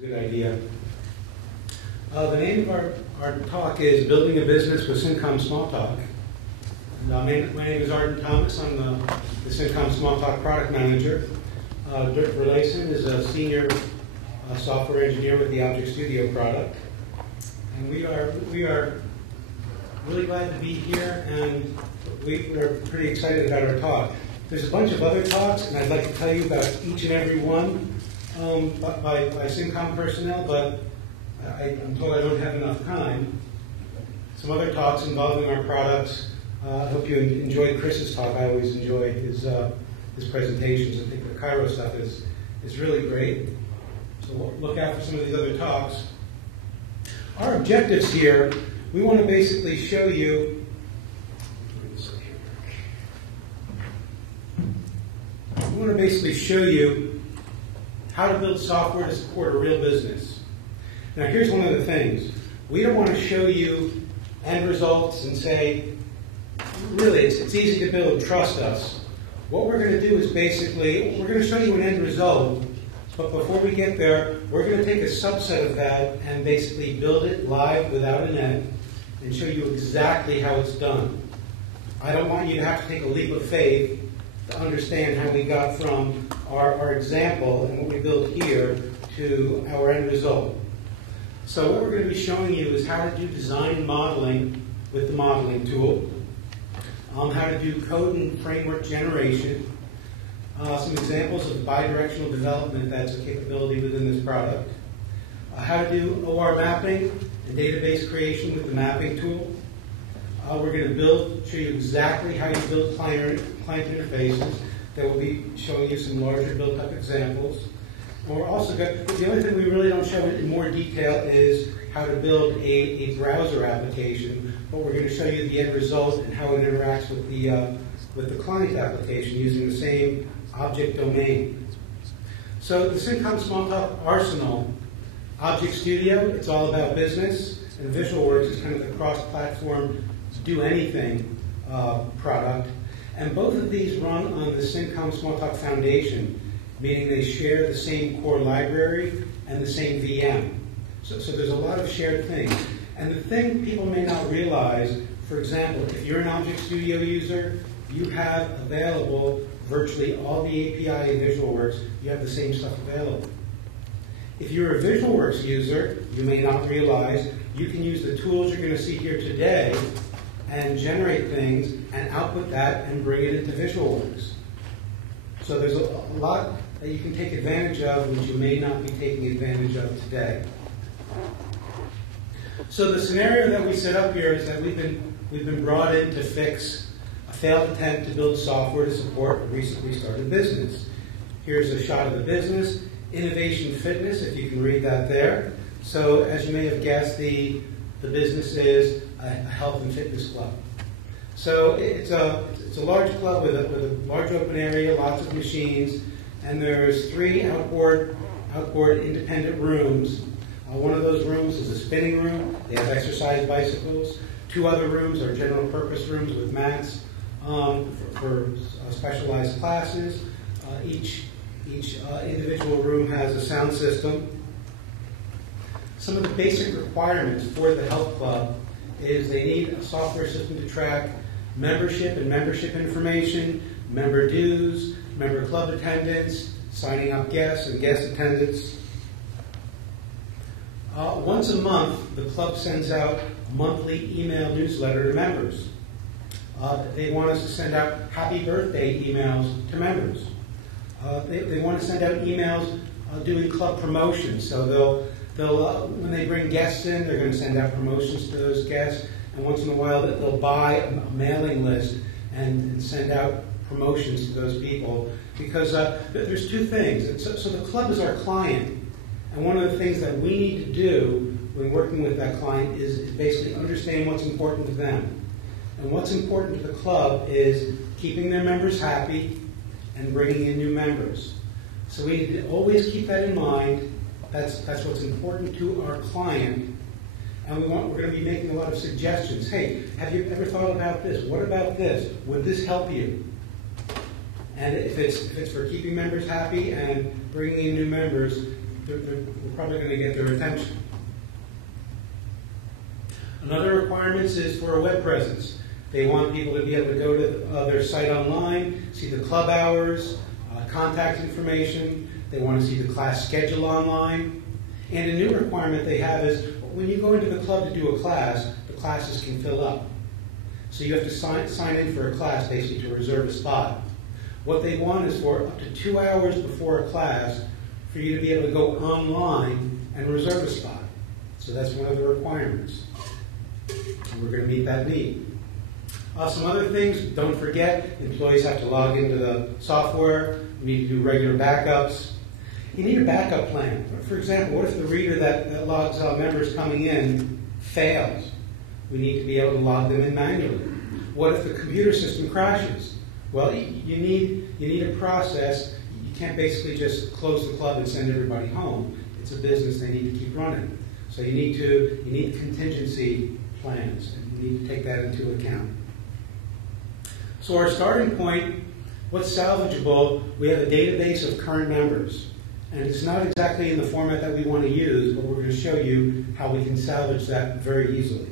Good idea. The name of our talk is Building a Business with Cincom Smalltalk. My name is Arden Thomas. I'm the Cincom Smalltalk product manager. Dirk Verleysen is a senior software engineer with the ObjectStudio product. And we are really glad to be here, and we're pretty excited about our talk. There's a bunch of other talks, and I'd like to tell you about each and every one by Cincom personnel, but I'm told I don't have enough time. Some other talks involving our products. I hope you enjoyed Chris's talk. I always enjoy his presentations. I think the Cairo stuff is really great. So we'll look out for some of these other talks. Our objectives here, we want to basically show you how to build software to support a real business. Now here's one of the things. We don't want to show you end results and say, really, it's easy to build, trust us. What we're going to do is basically, we're going to show you an end result, but before we get there, we're going to take a subset of that and basically build it live without an end and show you exactly how it's done. I don't want you to have to take a leap of faith to understand how we got from our example and what we built here to our end result. So what we're going to be showing you is how to do design modeling with the modeling tool, how to do code and framework generation, some examples of bidirectional development that's a capability within this product, how to do OR mapping and database creation with the mapping tool. We're going to show you exactly how you build client interfaces. That will be showing you some larger built-up examples. And we're also going to, the only thing we really don't show in more detail is how to build a browser application, but we're going to show you the end result and how it interacts with the client application using the same object domain. So the Cincom Smalltalk arsenal, ObjectStudio, it's all about business, and VisualWorks is kind of the cross-platform do anything product. And both of these run on the Cincom Smalltalk Foundation, meaning they share the same core library and the same VM. So there's a lot of shared things. And the thing people may not realize, for example, if you're an ObjectStudio user, you have available virtually all the API in VisualWorks, you have the same stuff available. If you're a VisualWorks user, you may not realize you can use the tools you're going to see here today and generate things and output that and bring it into VisualWorks. So there's a lot that you can take advantage of which you may not be taking advantage of today. So the scenario that we set up here is that we've been brought in to fix a failed attempt to build software to support a recently started business. Here's a shot of the business, Innovation Fitness, if you can read that there. So as you may have guessed, the business is a health and fitness club. So it's a large club with a large open area, lots of machines, and there's 3 outboard independent rooms. One of those rooms is a spinning room. They have exercise bicycles. 2 other rooms are general purpose rooms with mats for specialized classes. Each individual room has a sound system. Some of the basic requirements for the health club is they need a software system to track membership and membership information, member dues, member club attendance, signing up guests and guest attendance. Once a month, the club sends out a monthly email newsletter to members. They want us to send out happy birthday emails to members. They want to send out emails doing club promotions. So they'll when they bring guests in, they're going to send out promotions to those guests. And once in a while, they'll buy a mailing list and send out promotions to those people. Because there's 2 things. So the club is our client. And one of the things that we need to do when working with that client is basically understand what's important to them. And what's important to the club is keeping their members happy and bringing in new members. So we need to always keep that in mind. That's what's important to our client. And we're going to be making a lot of suggestions. Hey, have you ever thought about this? What about this? Would this help you? And if it's for keeping members happy and bringing in new members, we're probably going to get their attention. Another requirement is for a web presence. They want people to be able to go to their site online, see the club hours, contact information. They want to see the class schedule online. And a new requirement they have is when you go into the club to do a class, the classes can fill up. So you have to sign in for a class basically to reserve a spot. What they want is for up to 2 hours before a class for you to be able to go online and reserve a spot. So that's one of the requirements. And we're going to meet that need. Some other things, don't forget, employees have to log into the software. You need to do regular backups. You need a backup plan. For example, what if the reader that logs members coming in fails? We need to be able to log them in manually. What if the computer system crashes? Well, you need a process. You can't basically just close the club and send everybody home. It's a business they need to keep running. So you need contingency plans, and you need to take that into account. So our starting point, what's salvageable? We have a database of current members. And it's not exactly in the format that we want to use, but we're going to show you how we can salvage that very easily.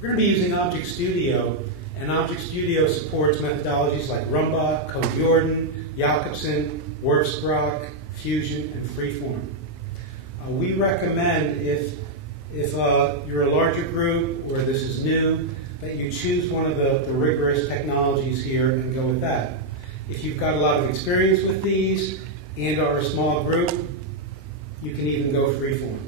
We're going to be using ObjectStudio, and ObjectStudio supports methodologies like Rumba, Code Jakobson, Worksprock, Fusion, and Freeform. We recommend if you're a larger group or this is new, that you choose one of the rigorous technologies here and go with that. If you've got a lot of experience with these and are a small group, you can even go freeform.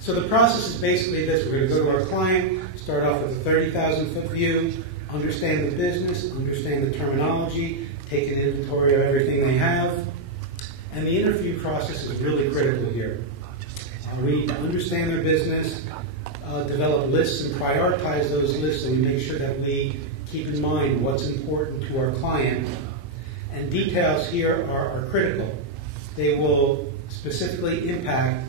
So the process is basically this. We're going to go to our client, start off with a 30,000-foot view, understand the business, understand the terminology, take an inventory of everything they have. And the interview process is really critical here. We need to understand their business, develop lists and prioritize those lists so we make sure that we keep in mind what's important to our client. And details here are critical. They will specifically impact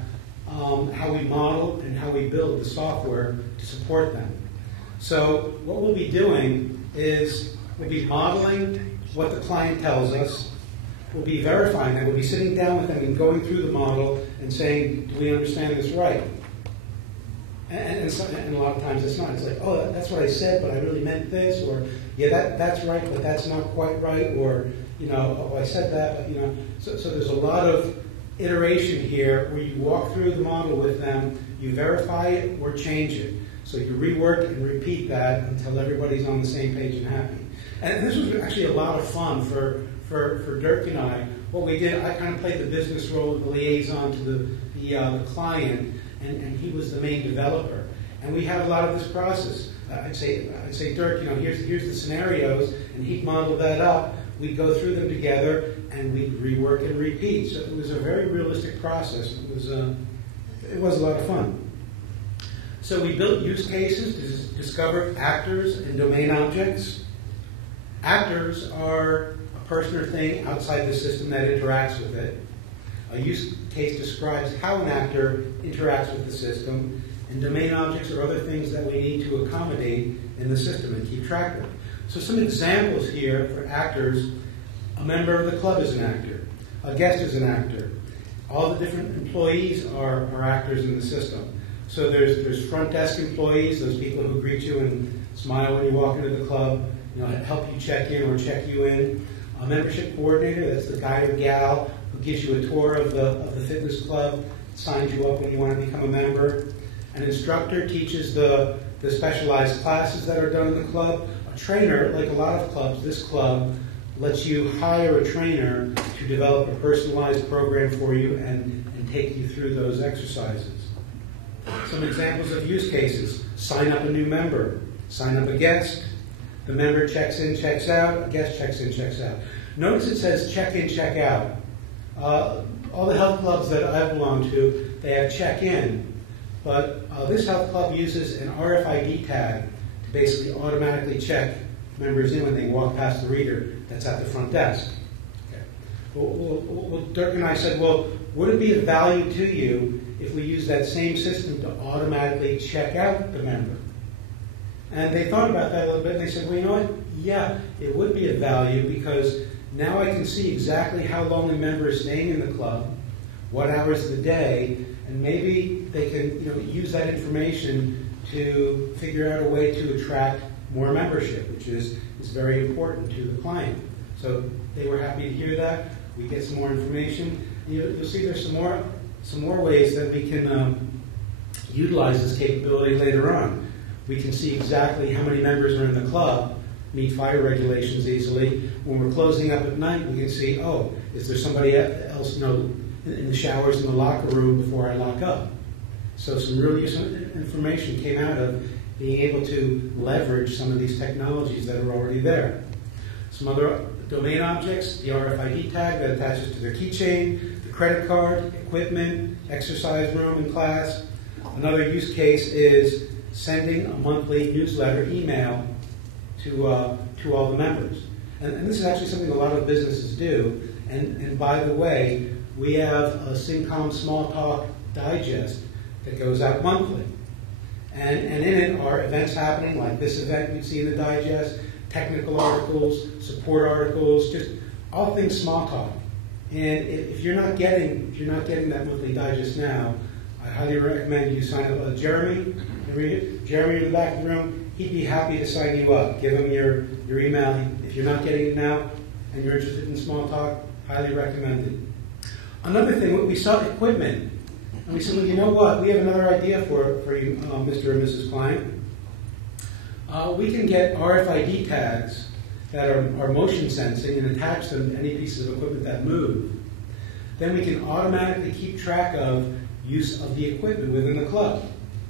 how we model and how we build the software to support them. So what we'll be doing is we'll be modeling what the client tells us. We'll be verifying that. We'll be sitting down with them and going through the model and saying, do we understand this right? And a lot of times it's not. It's like, oh, that's what I said, but I really meant this, or yeah, that's right, but that's not quite right, or oh, I said that, but So there's a lot of iteration here where you walk through the model with them, you verify it or change it. So you rework and repeat that until everybody's on the same page and happy. And this was actually a lot of fun for Dirk and I. What we did, I kind of played the business role of the liaison to the client. And he was the main developer. And we had a lot of this process. I'd say, Dirk, here's the scenarios, and he'd model that up. We'd go through them together, and we'd rework and repeat. So it was a very realistic process. It was a lot of fun. So we built use cases to discover actors and domain objects. Actors are a person or thing outside the system that interacts with it. A use case describes how an actor interacts with the system, and domain objects are other things that we need to accommodate in the system and keep track of. So some examples here for actors: a member of the club is an actor, a guest is an actor. All the different employees are actors in the system. So there's front desk employees, those people who greet you and smile when you walk into the club, help you check in or check you in. A membership coordinator, that's the guy or gal who gives you a tour of the fitness club, signs you up when you want to become a member. An instructor teaches the specialized classes that are done in the club. A trainer, like a lot of clubs, this club lets you hire a trainer to develop a personalized program for you and take you through those exercises. Some examples of use cases: sign up a new member, sign up a guest. The member checks in, checks out, a guest checks in, checks out. Notice it says check in, check out. All the health clubs that I belong to, they have check in, but this health club uses an RFID tag to basically automatically check members in when they walk past the reader that's at the front desk. Okay. Well, Dirk and I said, well, would it be of value to you if we use that same system to automatically check out the member? And they thought about that a little bit, and they said, well, you know what? Yeah, it would be of value, because Now I can see exactly how long a member is staying in the club, what hours of the day, and maybe they can use that information to figure out a way to attract more membership, which is very important to the client. So they were happy to hear that. We get some more information. You'll see there's some more ways that we can utilize this capability later on. We can see exactly how many members are in the club, meet fire regulations easily. When we're closing up at night, we can see, oh, is there somebody else in the showers in the locker room before I lock up? So some really useful information came out of being able to leverage some of these technologies that are already there. Some other domain objects, the RFID tag that attaches to their keychain, the credit card, equipment, exercise room in class. Another use case is sending a monthly newsletter email to all the members. And this is actually something a lot of businesses do. And by the way, we have a Cincom Smalltalk digest that goes out monthly. And in it are events happening, like this event you see in the digest, technical articles, support articles, just all things small talk. And if you're not getting that monthly digest now, I highly recommend you sign up. Jeremy in the back of the room, he'd be happy to sign you up. Give him your email. If you're not getting it now and you're interested in small talk, highly recommended. Another thing, we saw equipment. And we said, well, you know what? We have another idea for you, Mr. and Mrs. Client. We can get RFID tags that are motion sensing and attach them to any pieces of equipment that move. Then we can automatically keep track of use of the equipment within the club.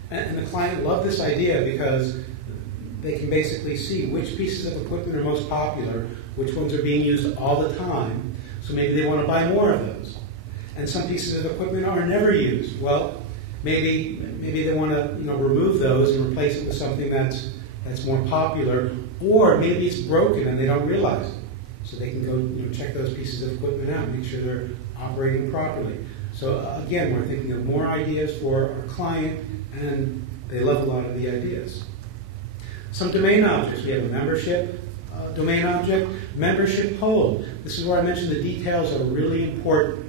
And the client loved this idea because they can basically see which pieces of equipment are most popular, which ones are being used all the time, so maybe they want to buy more of those. And some pieces of equipment are never used. Well, maybe they want to remove those and replace it with something that's more popular, or maybe it's broken and they don't realize it. So they can go check those pieces of equipment out, make sure they're operating properly. So again, we're thinking of more ideas for our client, and they love a lot of the ideas. Some domain objects. We have a membership domain object, membership hold. This is where I mentioned the details are really important.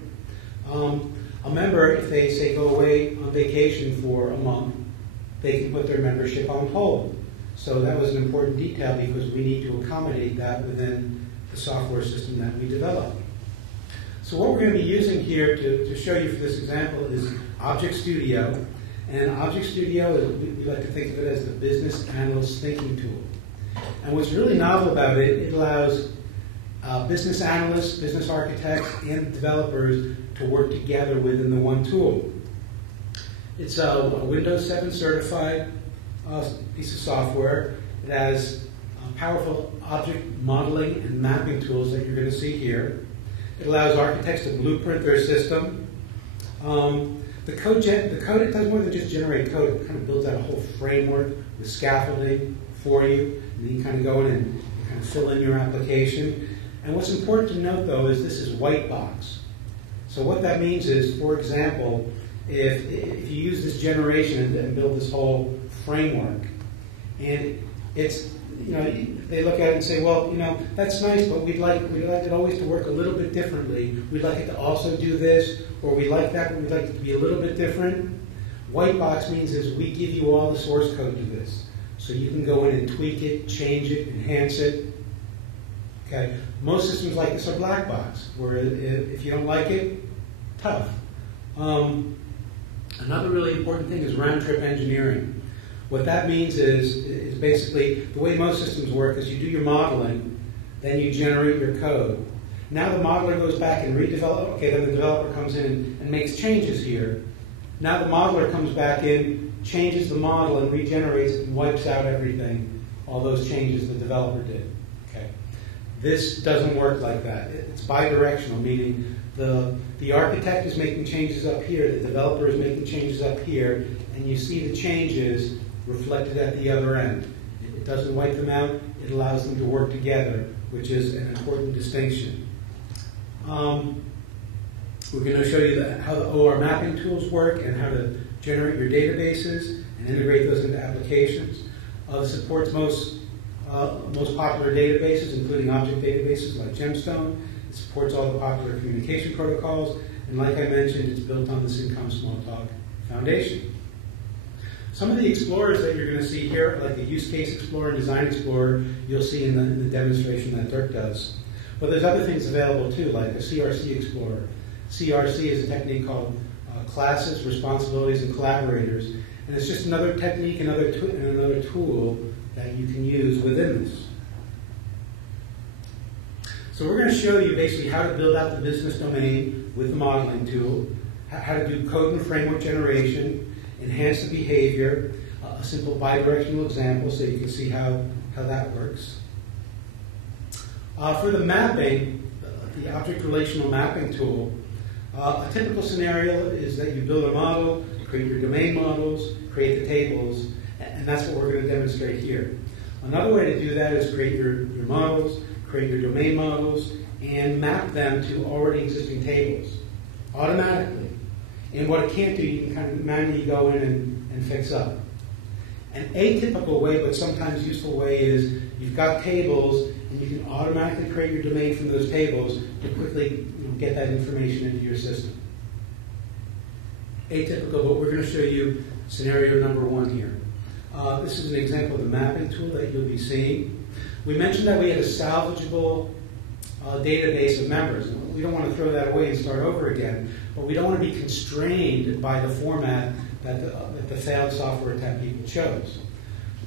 A member, if they say go away on vacation for a month, they can put their membership on hold. So that was an important detail because we need to accommodate that within the software system that we develop. So what we're going to be using here to show you for this example is ObjectStudio. And ObjectStudio, we like to think of it as the business analyst thinking tool. And what's really novel about it, it allows business analysts, business architects, and developers to work together within the one tool. It's a Windows 7 certified piece of software. It has powerful object modeling and mapping tools that you're going to see here. It allows architects to blueprint their system. The code, it does more than just generate code. It kind of builds out a whole framework with scaffolding for you. And you can kind of go in and kind of fill in your application. And what's important to note, though, is this is white box. So what that means is, for example, if you use this generation and build this whole framework, and it's, they look at it and say, well, that's nice, but we'd like it always to work a little bit differently. We'd like it to also do this, or we like that, but we'd like it to be a little bit different. White box means is we give you all the source code to this. So you can go in and tweak it, change it, enhance it. Okay. Most systems like this are black box, where if you don't like it, tough. Another really important thing is round-trip engineering. What that means is basically the way most systems work is you do your modeling, then you generate your code. Now the modeler goes back and redevelop. Okay, then the developer comes in and makes changes here. Now the modeler comes back in, changes the model, and regenerates it and wipes out everything, all those changes the developer did. Okay, this doesn't work like that. It's bidirectional, meaning the architect is making changes up here, the developer is making changes up here, and you see the changes reflected at the other end. It doesn't wipe them out, it allows them to work together, which is an important distinction. We're going to show you how the OR mapping tools work and how to generate your databases and integrate those into applications. This supports most most popular databases, including object databases like Gemstone. It supports all the popular communication protocols, and like I mentioned, it's built on the Cincom Smalltalk Foundation. Some of the explorers that you're going to see here, like the Use Case Explorer and Design Explorer, you'll see in the demonstration that Dirk does. But there's other things available too, like a CRC Explorer. CRC is a technique called Classes, Responsibilities, and Collaborators, and it's just another technique, another tool that you can use within this. So we're going to show you basically how to build out the business domain with the modeling tool, how to do code and framework generation, enhance the behavior, a simple bidirectional example so you can see how that works. For the mapping, the object relational mapping tool, a typical scenario is that you build a model, create your domain models, create the tables, and that's what we're going to demonstrate here. Another way to do that is create your models, create your domain models, and map them to already existing tables automatically. And what it can't do, you can kind of manually go in and fix up. An atypical way, but sometimes useful way, is you've got tables, and you can automatically create your domain from those tables to quickly get that information into your system. Atypical, but we're going to show you scenario number one here. This is an example of the mapping tool that you'll be seeing. We mentioned that we had a salvageable database of members. We don't want to throw that away and start over again, but we don't want to be constrained by the format that the failed software tech people chose.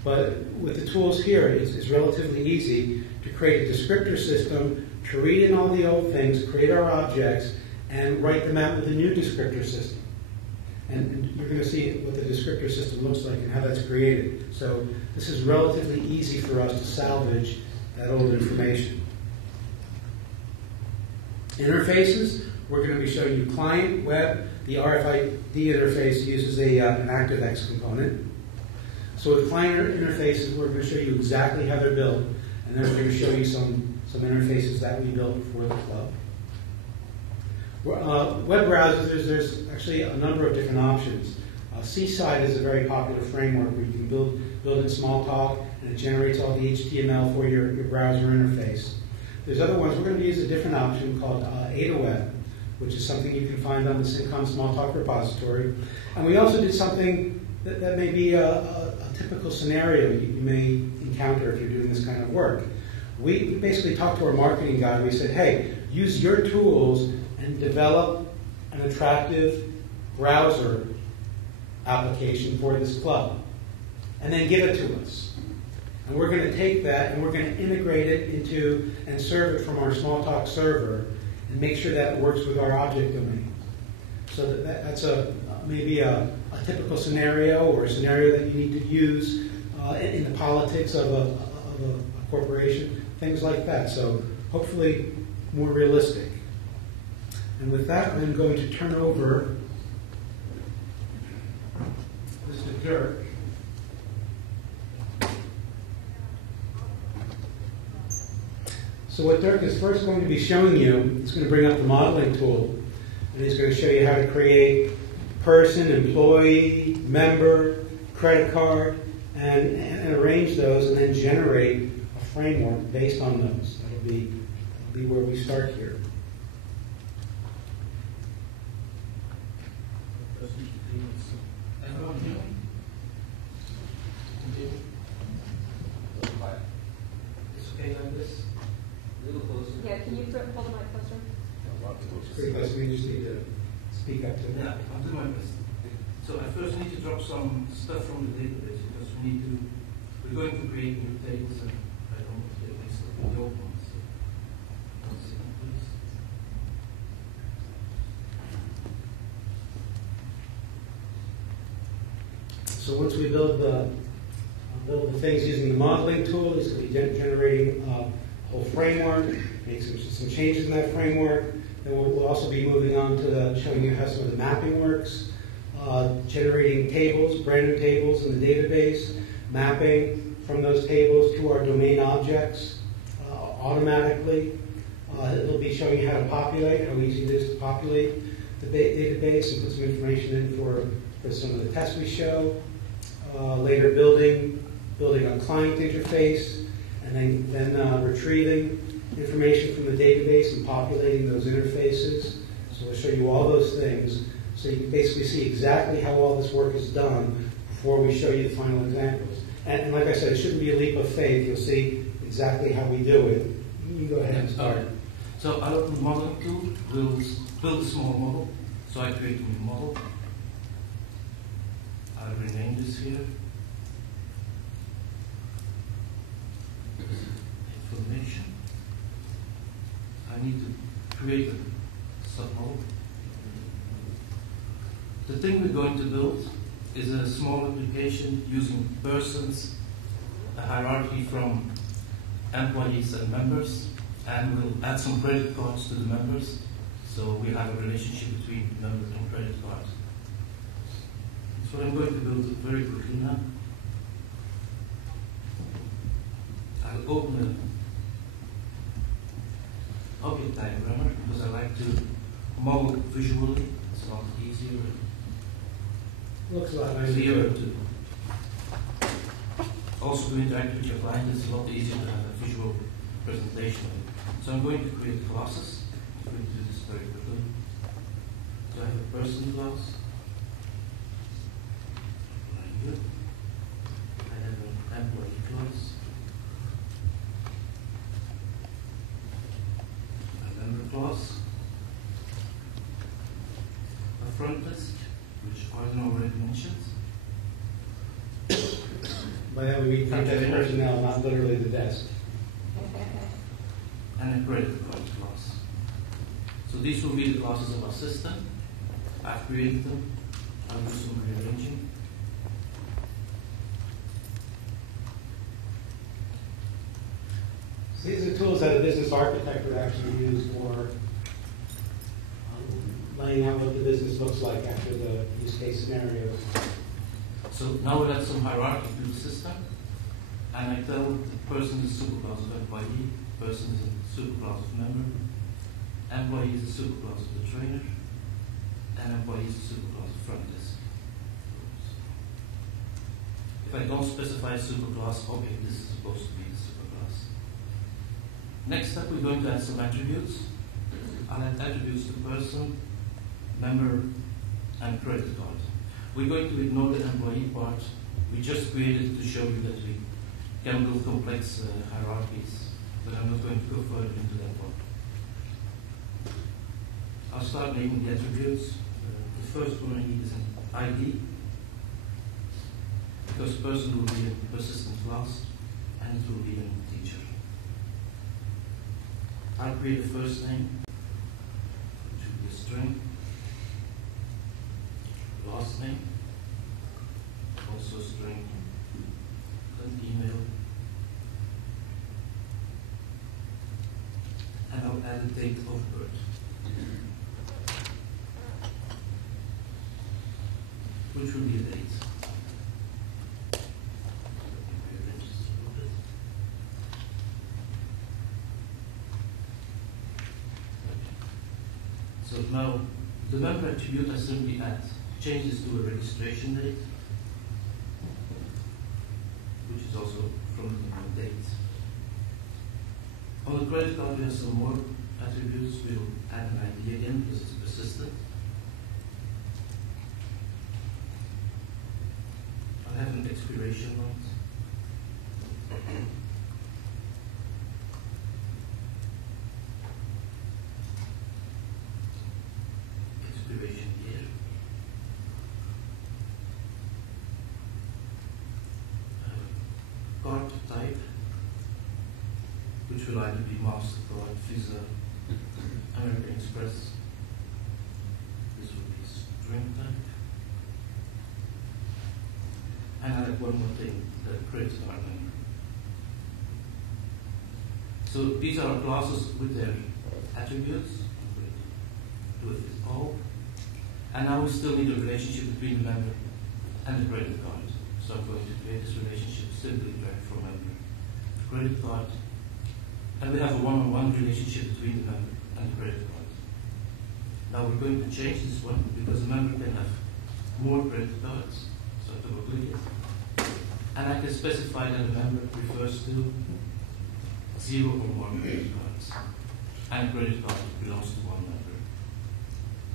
But with the tools here, it's relatively easy to create a descriptor system, to read in all the old things, create our objects, and write them out with a new descriptor system. And you're going to see what the descriptor system looks like and how that's created. So this is relatively easy for us to salvage that old information. Interfaces, we're going to be showing you client, web. The RFID interface uses an ActiveX component. So with client interfaces, we're going to show you exactly how they're built, and then we're going to show you some interfaces that we built for the club. Web browsers, there's actually a number of different options. Seaside is a very popular framework where you can build in Smalltalk, and it generates all the HTML for your browser interface. There's other ones. We're going to use a different option called AdaWeb, which is something you can find on the Cincom Smalltalk repository. And we also did something that may be a typical scenario you may encounter if you're doing this kind of work. We basically talked to our marketing guy. We said, hey, use your tools and develop an attractive browser application for this club. And then give it to us. And we're going to take that and we're going to integrate it into and serve it from our Smalltalk server and make sure that it works with our object domain. So that's maybe a typical scenario or a scenario that you need to use in the politics of a corporation, things like that. So hopefully more realistic. And with that, I'm going to turn over this to Dirk. So what Dirk is first going to be showing you, he's going to bring up the modeling tool, and he's going to show you how to create person, employee, member, credit card, and arrange those, and then generate a framework based on those. That'll be where we start here. It's okay like this? A little closer. Yeah, can you hold the mic closer? Pretty close. We just need to speak up to it. Yeah, I'll do my best. So I first need to drop some stuff from the database because we're going to create new tables and I don't want the database to be the old ones. So, 1 second, please. So once we build the things using the modeling tool, it's going to be generating a whole framework, make some changes in that framework. Then we'll also be moving on to showing you how some of the mapping works, generating tables, brand new tables in the database, mapping from those tables to our domain objects automatically. It'll be showing you how to populate, how easy it is to populate the database and put some information in for some of the tests we show. Later building a client interface, and then retrieving information from the database and populating those interfaces. So we'll show you all those things. So you can basically see exactly how all this work is done before we show you the final examples. And like I said, it shouldn't be a leap of faith. You'll see exactly how we do it. You go ahead and start. So our modeling tool will build a small model. So I create a new model. I'll rename this here. Information. I need to create a submodel. The thing we're going to build is a small application using persons, a hierarchy from employees and members, and we'll add some credit cards to the members, so we have a relationship between members and credit cards. So I'm going to build it very quickly now. I'll open an object diagrammer because I like to model visually. It's a lot easier. Looks a lot nicer. Clearer to also to interact with your client. It's a lot easier to have a visual presentation of it. So I'm going to create classes. I'm going to do this very quickly. So I have a person class. Right here. I have an employee class. A member class. A front desk, which Arden already mentioned. By that we mean front desk personnel, not literally the desk. And a credit card class. So these will be the classes of our system. I've created them. I'll do some rearranging. So these are tools that a business architect would actually use for laying out what the business looks like after the use case scenarios. So now we have some hierarchy to the system, and I tell the person is a superclass of employee, person is a superclass of member, employee is a superclass of the trainer, and employee is a superclass of front desk. If I don't specify a superclass, okay, this is supposed to be the superclass. Next step, we're going to add some attributes. I'll add attributes to person, member, and credit card. We're going to ignore the employee part. We just created it to show you that we can build complex hierarchies, but I'm not going to go further into that one. I'll start naming the attributes. The first one I need is an ID, because person will be a persistent class, and it will be a teacher. I'll create a first name, which will be a string. Last name, also string, an email, and I'll add a date of birth, which will be a date. So now the member attribute I simply add changes to a registration date, which is also from the date. On the credit card, we have some more attributes. We'll add an ID again because it's persistent. I'll have an expiration date. Expiration year. Card type, which will either be MasterCard, Visa, American Express. This will be string type. And I have one more thing, the credit card number. So these are our classes with their attributes. I'm going to do it with all. And now we still need a relationship between the member and the credit card. So I'm going to create this relationship simply direct from member to credit card. And we have a one-on-one relationship between the member and the credit card. Now we're going to change this one because the member can have more credit cards. So I double click it. And I can specify that the member refers to 0 or more credit cards. And a credit card belongs to one member.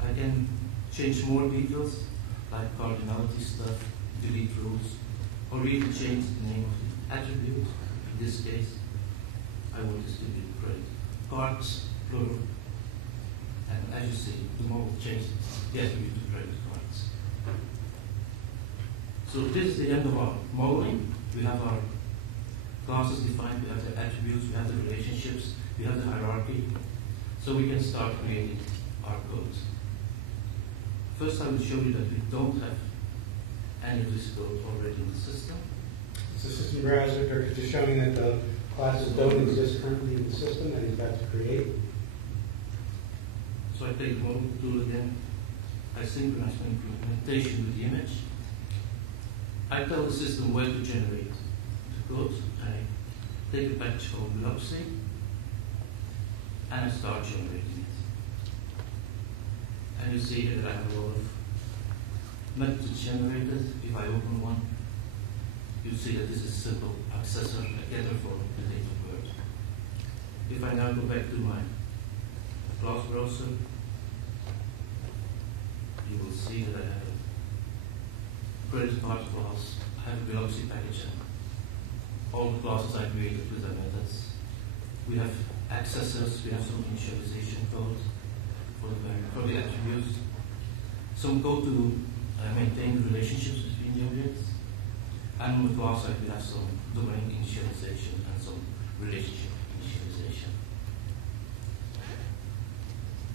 I can change more details, like cardinality stuff, delete rules, or even change the name of the attribute. In this case, I want this to be credit cards, plural. And as you see, the model changed the attribute to credit cards. So this is the end of our modeling. We have our classes defined, we have the attributes, we have the relationships, we have the hierarchy. So we can start creating our code. First, I will show you that we don't have any of this code already in the system. It's a system browser. Dirk is just showing that the classes don't exist currently in the system that he's about to create. So I take the model tool again. I synchronize my implementation with the image. I tell the system where to generate the code. I take a package called Biopsy, and I start generating it. And you see that I have a lot of methods generated. If I open one, you see that this is a simple accessor, a getter for the date of birth. If I now go back to my class browser, you will see that I have a credit card class, I have a Biopsy package, and all the classes I created with the methods. We have accessors, we have some initialization code for the attributes, some code to maintain the relationships between the objects, and on the class side we have some domain initialization and some relationship initialization.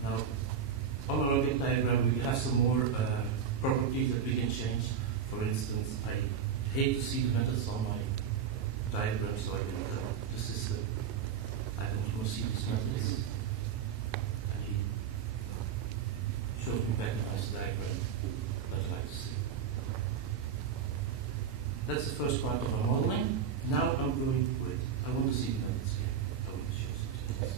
Now, on our object diagram we have some more properties that we can change. For instance, I hate to see the methods on my diagram, so I can tell the system I don't want to see these methods. And he shows me back a nice diagram that I like to see. That's the first part of our modeling. Now I'm going with, I want to see the methods here. I want to show some things.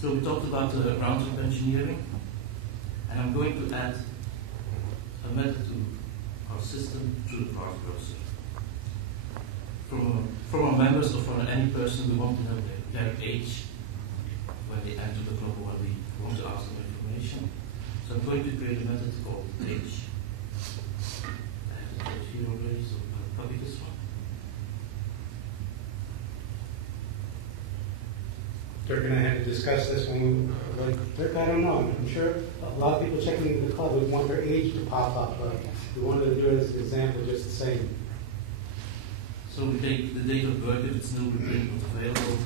So we talked about the round-trip engineering, and I'm going to add a method to our system through the class browser. From our members or from any person, we want to know their age when they enter the club, or when we want to ask them information. So I'm going to create a method called age. I have the code here already, so I'll copy this one. Dirk and I had to discuss this when we were like, Dirk, I don't know. I'm sure a lot of people checking into the club would want their age to pop up, but we wanted to do it as an example just the same. So we take the date of birth. If it's new, we print what's available.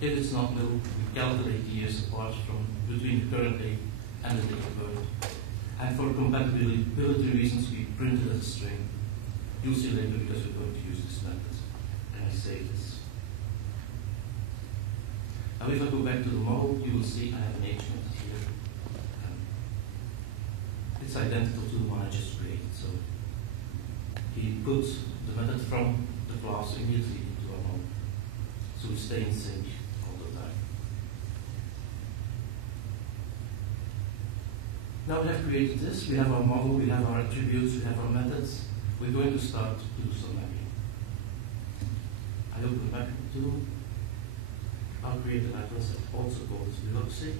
If it's not new, we calculate the years apart from between the current date and the date of birth. And for compatibility reasons, we print it as a string. You'll see later because we're going to use this method. And I save this. Now if I go back to the model, you will see I have an age method here. It's identical to the one I just created. So he puts the method from the class immediately into our model. So we stay in sync all the time. Now we have created this. We have our model, we have our attributes, we have our methods. We're going to start to do some mapping. I open the mapping tool. I'll create an atlas also called Biopsy.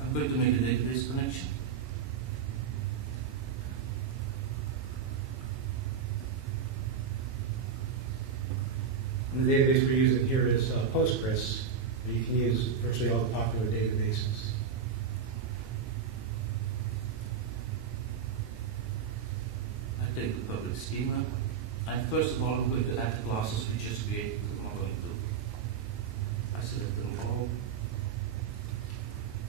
I'm going to make a database connection. And the database we're using here is Postgres. You can use virtually all the popular databases. I take the public schema. And first of all, I'm going to add the classes we just created to the modeling tool. I select them all,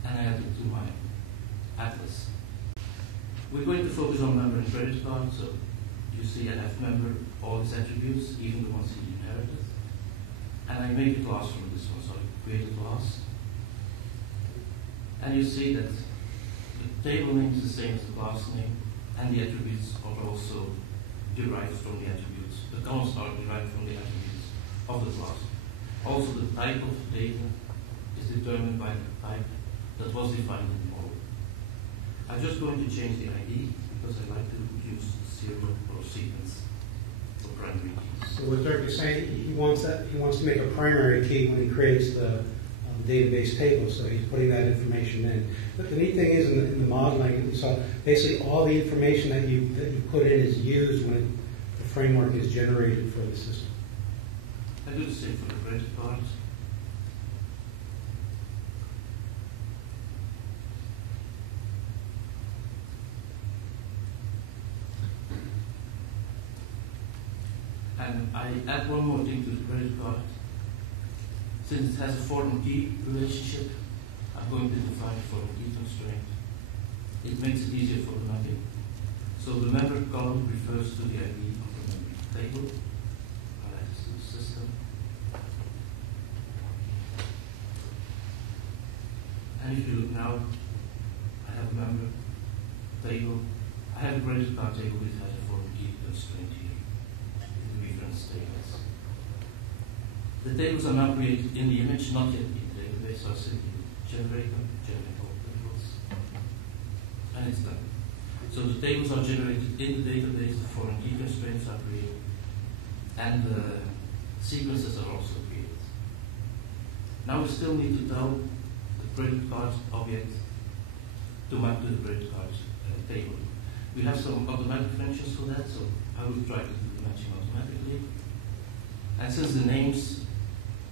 and I add them to my atlas. We're going to focus on member and credit card, so you see I have member, all its attributes, even the ones he inherited. And I make a class from this one, so I create a class. And you see that the table name is the same as the class name, and the attributes are also derived from the attributes. The columns are derived from the attributes of the class. Also, the type of data is determined by the type that was defined in the model. I'm just going to change the ID because I like to use serial or sequence. for primary keys. So what Dirk is saying, he wants to make a primary key when he creates the database table, so he's putting that information in. But the neat thing is in the modeling, so basically all the information that you put in is used when the framework is generated for the system. I do the same for the credit cards. And I add one more thing to the credit card. Since it has a foreign key relationship, I'm going to define a foreign key constraint. It makes it easier for the mapping. So the member column refers to the ID of the member table. I'll add this to the system. And if you look now, I have a member table. I have a credit card table which has a foreign key constraint here. Reference tables. The tables are now created in the image, not yet in the database, so I simply generate them, generate all tables, and it's done. So the tables are generated in the database, the foreign key constraints are created, and the sequences are also created. Now we still need to tell the credit card object to map to the credit card table. We have some automatic functions for that, so I will try to do the matching automatically. And since the names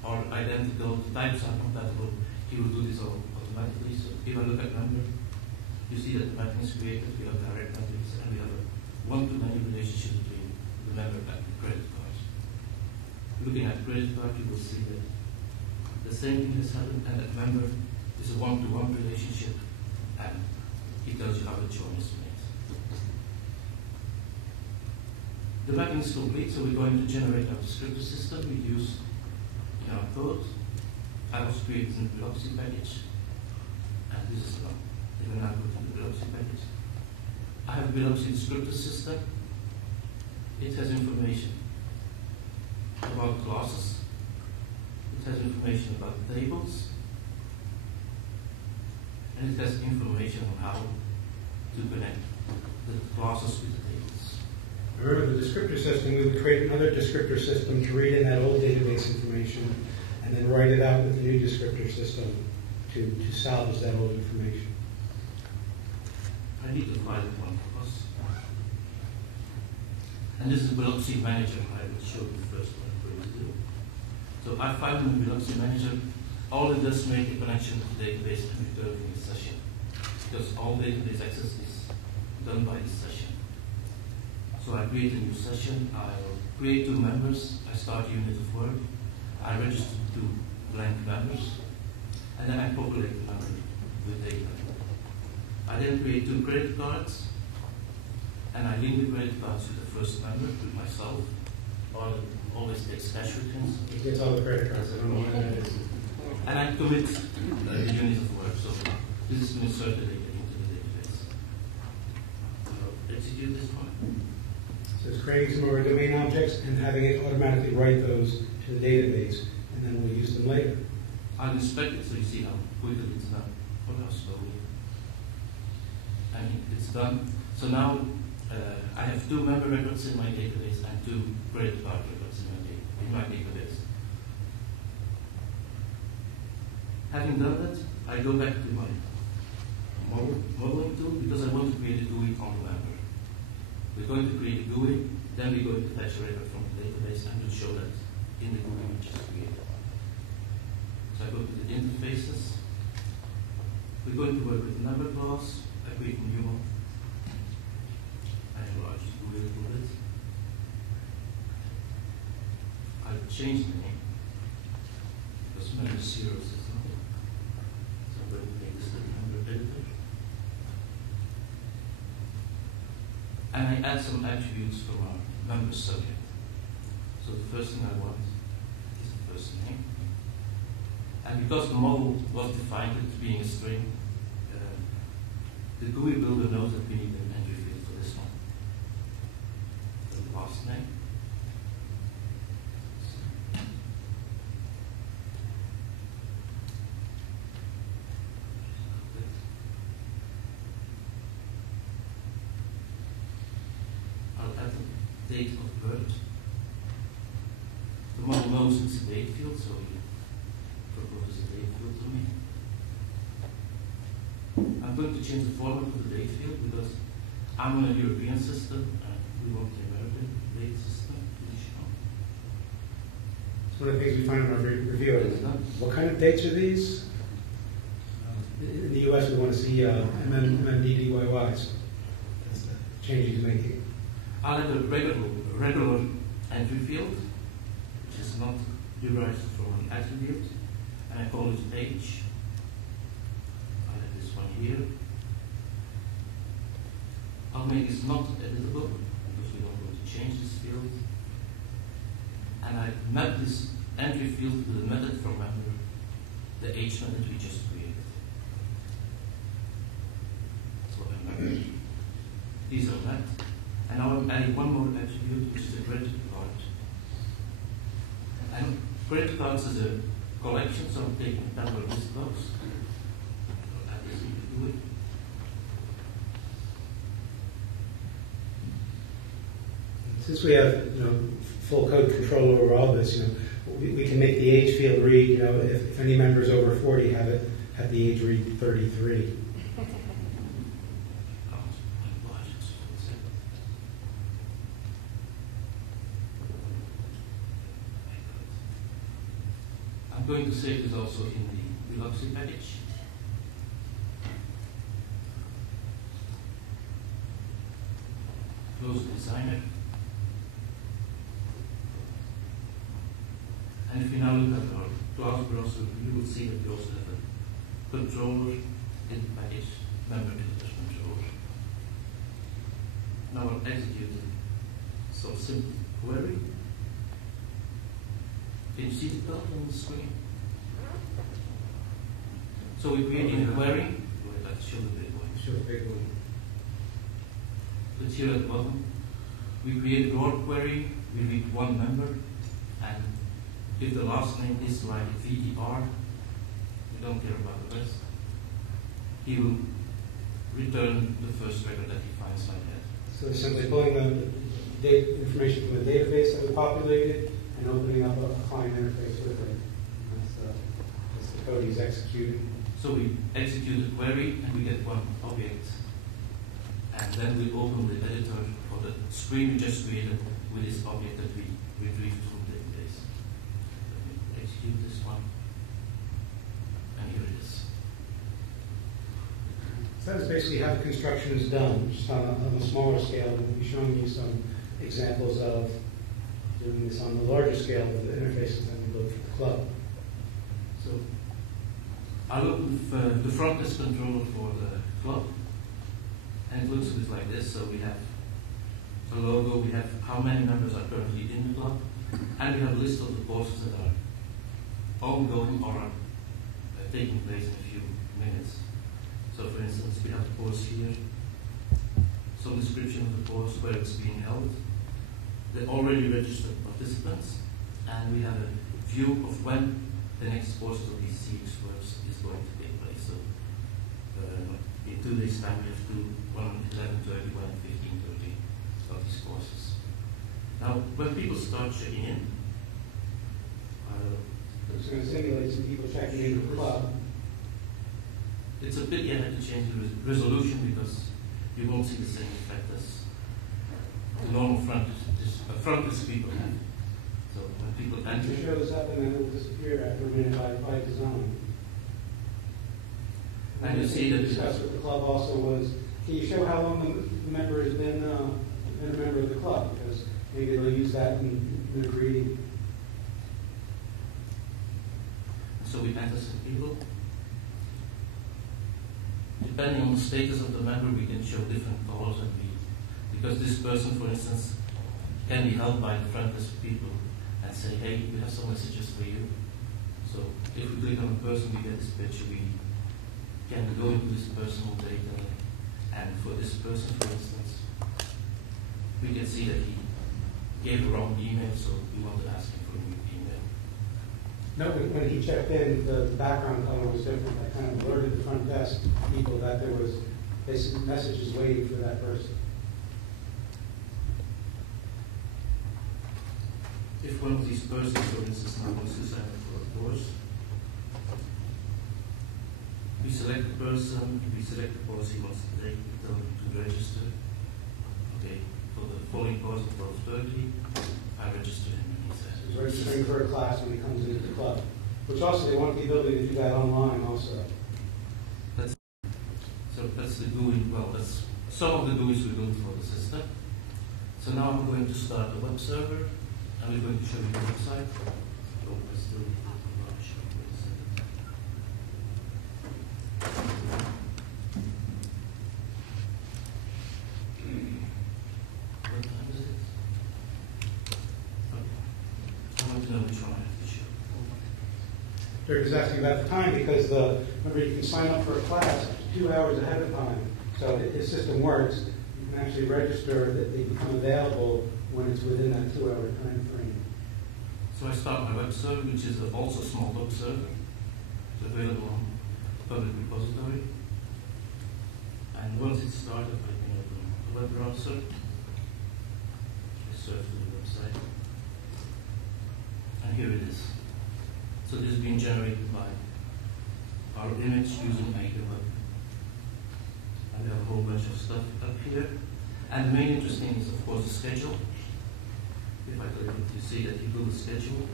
are identical, the types are compatible, he will do this all automatically. So if I look at number, you see that the mapping is created, we have direct mappings, and we have a one-to-many relationship between the member and the credit card. Looking at the credit card, you will see that the same thing has happened, and that member is a one-to-one relationship, and he tells you how the join is made. The mapping is complete, so we're going to generate our descriptor system we use in our code. I was creating the velocity package, and this is done. If I now go to the velocity package, I have a velocity descriptor system. It has information about classes. It has information about tables. And it has information on how to connect the classes with the tables. Remember the descriptor system, we would create another descriptor system to read in that old database information and then write it out with the new descriptor system to salvage that old information. I need to find one for us. And this is the velocity manager I will show you first what I'm going to do. So I find in the velocity manager, all it does make a connection to the database and returning a session. Because all database access is done by this session. So I create a new session, I'll create two members, I start unit of work, I register two blank members, and then I populate the member with data. I then create two credit cards, and I link the credit cards to the first member, with myself. Arden always takes cash returns. He gets all the credit cards, I don't know what that is. And I commit the unit of work, so this is going to insert the data into the database. I'll execute this one. So it's creating some of our domain objects and having it automatically write those to the database, and then we'll use them later. I'll inspect it so you see how quickly it's done, or how slowly. And it's done. So now I have two member records in my database and two credit card records in my database. Having done that, I go back to my modeling tool because I want to create a GUI on the member. We're going to create a GUI, then we're going to fetch a record from the database and to show that in the GUI we just created. So I go to the interfaces. We're going to work with the number class. I create a new one. I enlarge the GUI a little bit. I change the name because member 0 is not. So I'm going to make this the member editor. And I add some attributes for our member subject. So the first thing I want is the first name. And because the model was defined as being a string, the GUI builder knows that we need an entry field for this one. The last name. I'll add the date of birth. field, so he proposes a date field to me. I'm going to change the format of the date field because I'm on a European system and we want the American date system to be shown. It's one of the things we find in our review is what kind of dates are these? In the US, we want to see MMDDYYs. That's the change he's making. I'll have a regular entry field, which is not derived from an attribute, and I call it age. I'll have this one here. I'll make this not editable, because we don't want to change this field. And I map this entry field to the method from the age method we just created. So I map these are mapped. And now I'm adding one more attribute, which is a credit card. And credit cards is a collection, so I'm taking a number of these blocks. I'll add this into it. Since we have full code control over all this, we can make the age field read, if any members over 40 have the age read 33. I'm going to save this also in the Biloxi package. Close the designer. And if we now look at our class browser, you will see that we also have a controller in the package, member editor controller. Now I'll execute some simple query. Can you see the code on the screen? So we're creating a query. Let's show the big one. Show the big one. Let's here at the bottom. We create a raw query. We read one member, and if the last name is like VER, we don't care about the rest. He will return the first record that he finds like that. So we're simply pulling the data information from the database that we populated and opening up a client interface with it. That's the code he's executing. So we execute the query and we get one object. And then we open the editor for the screen we just created with this object that we retrieved from the database. Let me execute this one. And here it is. So that's basically how the construction is done, just on a smaller scale. We'll be showing you some examples of doing this on the larger scale with the interfaces that we built for the club. So I'll open the front desk controller for the club. And it looks a bit like this. So we have a logo, we have how many members are currently in the club, and we have a list of the courses that are ongoing or are taking place in a few minutes. So for instance, we have a course here, some description of the course, where it's being held, the already registered participants, and we have a view of when the next course of these CX works is going to take place. So in 2 days' time, we have 11:30, 15:30 of these courses. Now, when people start checking in, it's going to simulate some people checking in the club. It's a pity I had to change the resolution because you won't see the same effect as the normal front desk people have. So when people enter, it shows up and then it will disappear after a minute by design. And you see that we discussed with the club also was, can you show how long the member has been a member of the club? Because maybe they'll use that in the greeting. So we enter some people. Depending on the status of the member, we can show different colors and because this person, for instance, can be held by the front desk people and say, hey, we have some messages for you. So if we click on a person, we get this picture. We can go into this personal data, and for this person, for instance, we can see that he gave a wrong email, so we want to ask him for a new email. No, when he checked in, the background color was different. That kind of alerted the front desk people that there was basically messages waiting for that person. If one of these persons, for instance, now wants to sign up for course. We select the person, we select the course he wants to take, tell him to register. Okay, for the following course of 12:30, I register him, and he says. He's registering for a class when he comes into the club. Which also, they want the ability to do that online also. That's the GUI, well, that's some of the GUIs we built for the system. So now I'm going to start a web server, and we're going to show you the website. Oh, I still not sure. Wait a second. What time is it? Okay. I want to know which one I have to show. Dirk is asking about the time because remember you can sign up for a class 2 hours ahead of time. So if the system works, you can actually register that they become available when it's within that 2 hour time frame. So I start my web server, which is also a Smalltalk server. It's available on public repository. And once it's started, I can open the web browser. I surf to the website. And here it is. So this is being generated by our image using AWeb. And we have a whole bunch of stuff up here. And the main interesting is, of course, the schedule. If I click it, you see that you build a schedule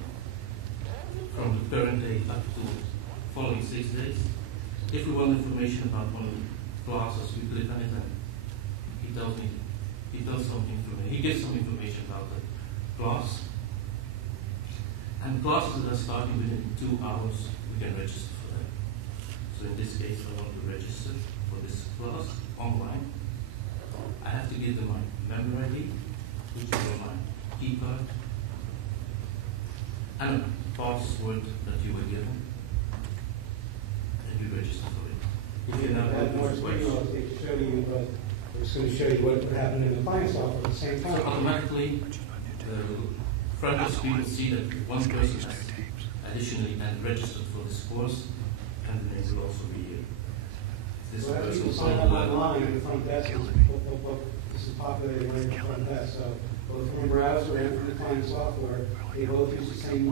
from the current day up to following 6 days. If we want information about one of the classes, we click on it and he does something for me. He gives some information about the class. And classes that are starting within 2 hours, we can register for them. So in this case, I want to register for this class online. I have to give them my member ID, which is on my key card, and a password that you were given, and you register for it. You can have more screen to show you, but we're just going to show you what would happen in the client software at the same time. So automatically, the front of the screen will see that one person has additionally and registered for this course, and the name will also be here. This Well, person people will sign up online in the front desk. This is populated right in the front desk. So both from the browser and from the client software, they both use the same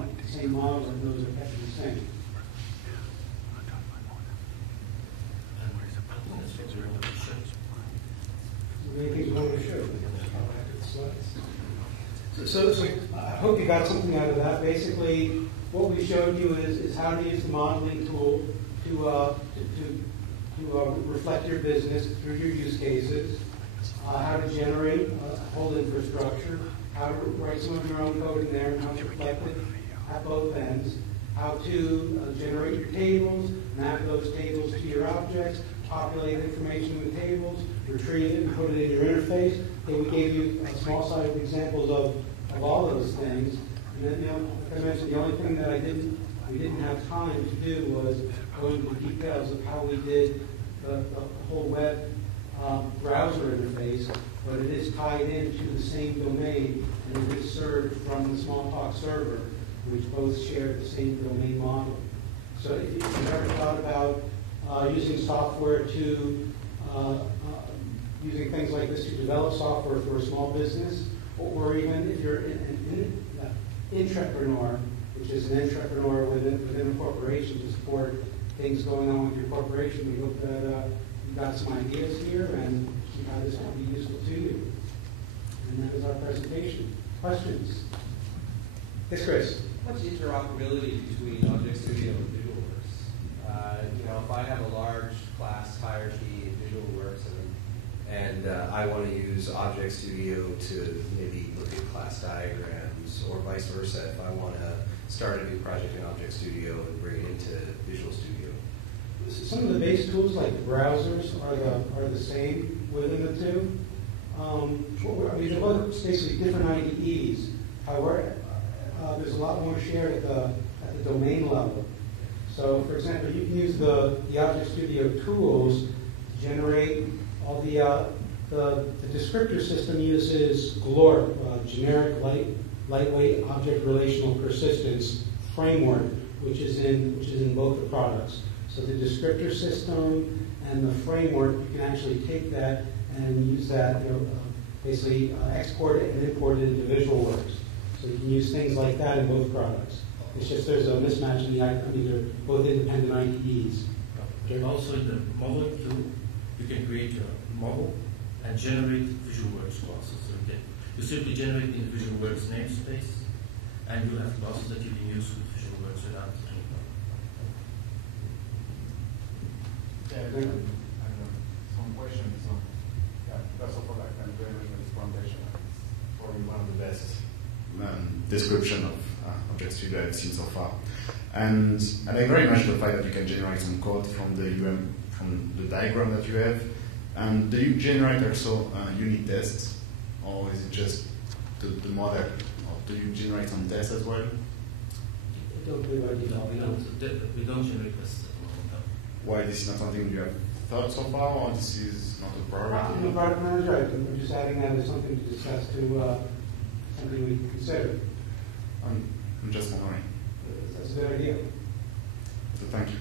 model, and those are kept the same. And that's what we're going to show. Many things we want to show. So I hope you got something out of that. Basically, what we showed you is how to use the modeling tool to reflect your business through your use cases, how to generate a whole infrastructure, how to write some of your own code in there, and how to reflect it at both ends, how to generate your tables, map those tables to your objects, populate information in the tables, retrieve it, and put it in your interface. Okay, we gave you a small set of examples of all those things. And then, like I mentioned, the only thing that we didn't have time to do was go into the details of how we did the whole web browser interface, but it is tied into the same domain, and it is served from the Smalltalk server, which both share the same domain model. So if you've ever thought about using software to, using things like this to develop software for a small business, or even if you're an intrapreneur, which is an entrepreneur within a corporation to support things going on with your corporation, we hope that you've got some ideas here and see how this will be useful to you. And that is our presentation. Questions? Yes, Chris? What's interoperability between ObjectStudio and VisualWorks? If I have a large class hierarchy in VisualWorks and I want to use ObjectStudio to maybe look at class diagrams, or vice versa, if I want to start a new project in ObjectStudio and bring it into Visual Studio. Some of the base tools like the browsers are the same within the two. They're both basically different IDEs. However, there's a lot more shared at the domain level. So, for example, you can use the ObjectStudio tools to generate all the descriptor system uses GLORP, generic lightweight object relational persistence framework, which is in both the products. So the descriptor system and the framework, you can actually take that and use that, basically export it and import it into VisualWorks. So you can use things like that in both products. It's just there's a mismatch in the, I mean, they're both independent IDEs. And also in the model too, you can create your model and generate Visual Works classes. So you simply generate in the Visual Works namespace, and you have classes that you can use with Visual Works without any problem. Yeah, I have some questions. Yeah, first of all, I can very much for this presentation. It's probably one of the best description of ObjectStudio I've seen so far. And I very much the fact that you can generate some code from the from the diagram that you have. And do you generate also unit tests, or is it just the model? Or do you generate some tests as well? We don't generate tests at the moment. No. Why this is not something you have thought so far, or this is not a priority? I'm a product manager. I'm just adding that as something to discuss to something we can consider. I'm just wondering. That's a good idea. So thank you.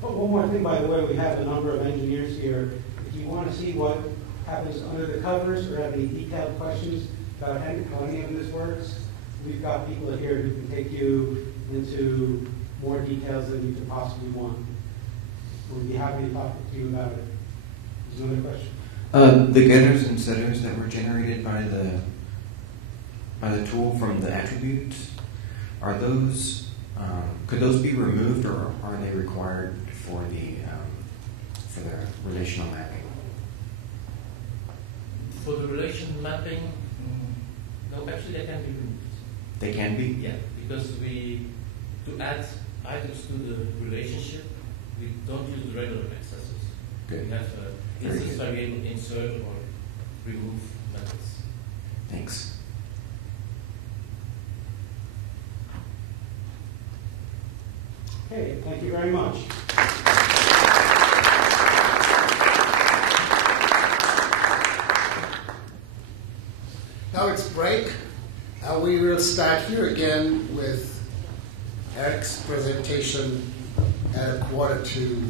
But one more thing, by the way, we have a number of engineers here. If you want to see what happens under the covers or have any detailed questions about how any of this works, we've got people here who can take you into more details than you could possibly want. We'd be happy to talk to you about it. There's another question. The getters and setters that were generated by the tool from the attributes, are those could those be removed, or are they required for the relational mapping? For the relation mapping, no, actually they can be removed. They can be? Yeah, because to add items to the relationship, we don't use the regular accessors. Good. We have instance where we able to insert or remove methods. Thanks. Okay, thank you very much. Now it's break. We will start here again with Eric's presentation at 11:15.